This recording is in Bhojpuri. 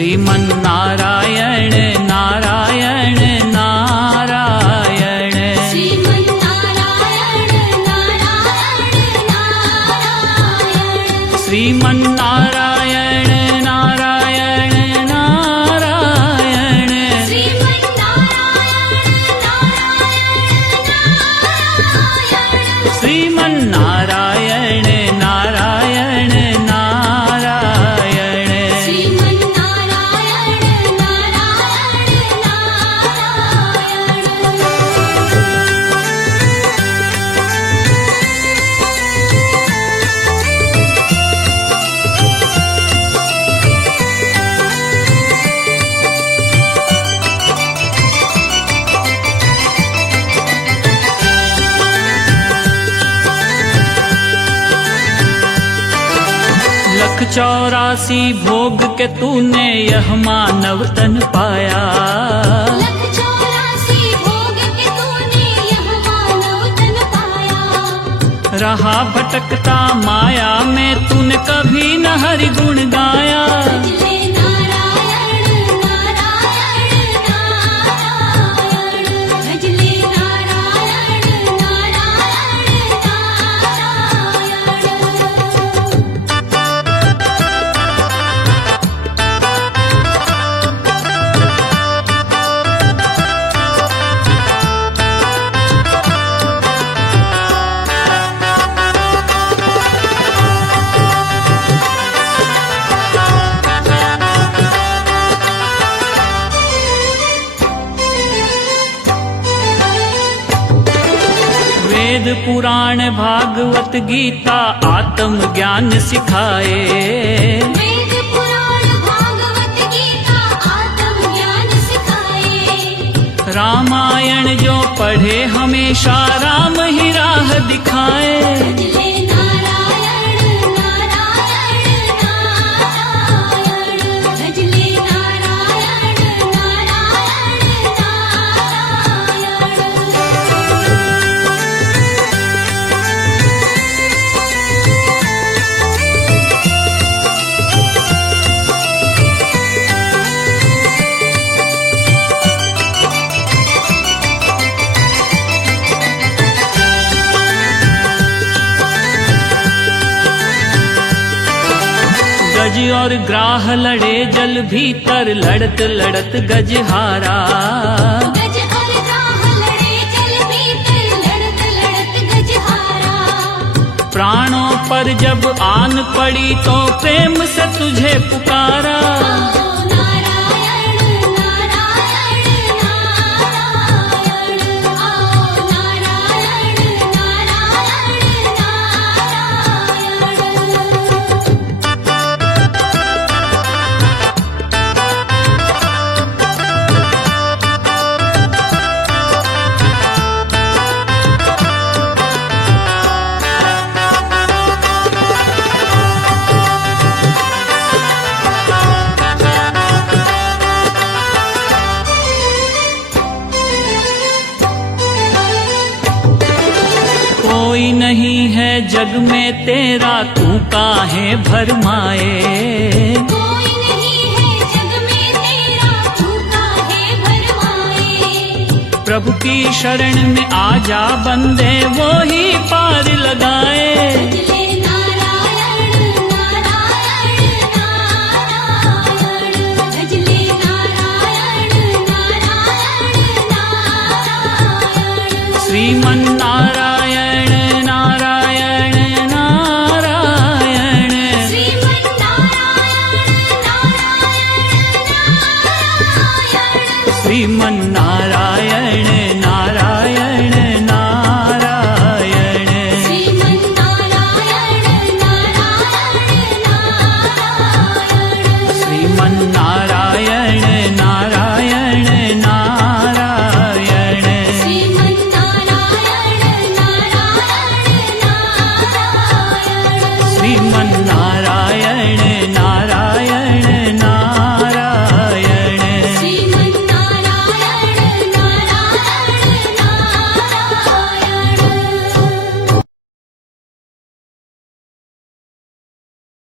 श्रीमन्नारायण नारायण नारायण श्रीमन्नारायण नारायण नारायण श्रीमन्नारायण नारायण नारायण लख 84 भोग के तूने यह मानव तन पाया। रहा भटकता माया में तूने कभी न हरि गुण गाया। वेद पुराण भागवत गीता आत्म ज्ञान सिखाए। वेद पुराण भागवत गीता आत्म ज्ञान सिखाए। रामायण जो पढ़े हमेशा राम ही राह दिखाए। भजले नारायण नारायण नारायण भजले नारायण नारायण गज और ग्राह लड़े जल भीतर लड़त लड़त गज हारा। गज और ग्राह लड़े जल भीतर लड़त लड़त गज हारा। प्राणों पर जब आन पड़ी तो प्रेम से तुझे पुकारा। नारायण नारायण नारायण नारायण नारायण कोई नहीं है जग में तेरा तू काहे भरमाए। कोई नहीं है जग में तेरा तू काहे भरमाए। प्रभु की शरण में आजा बंदे वो ही पार लगाए। भजले नारायण नारायण नारायण भजले नारायण नारायण नारायण श्रीमन्नारायण नारायण नारायण श्रीमन्नारायण नारायण श्रीमन्नारायण नारायण नारायण श्रीमन्नारायण नारायण श्रीमन्नारायण नारायण नारायण श्रीमन्नारायण नारायण श्रीमन्नारायण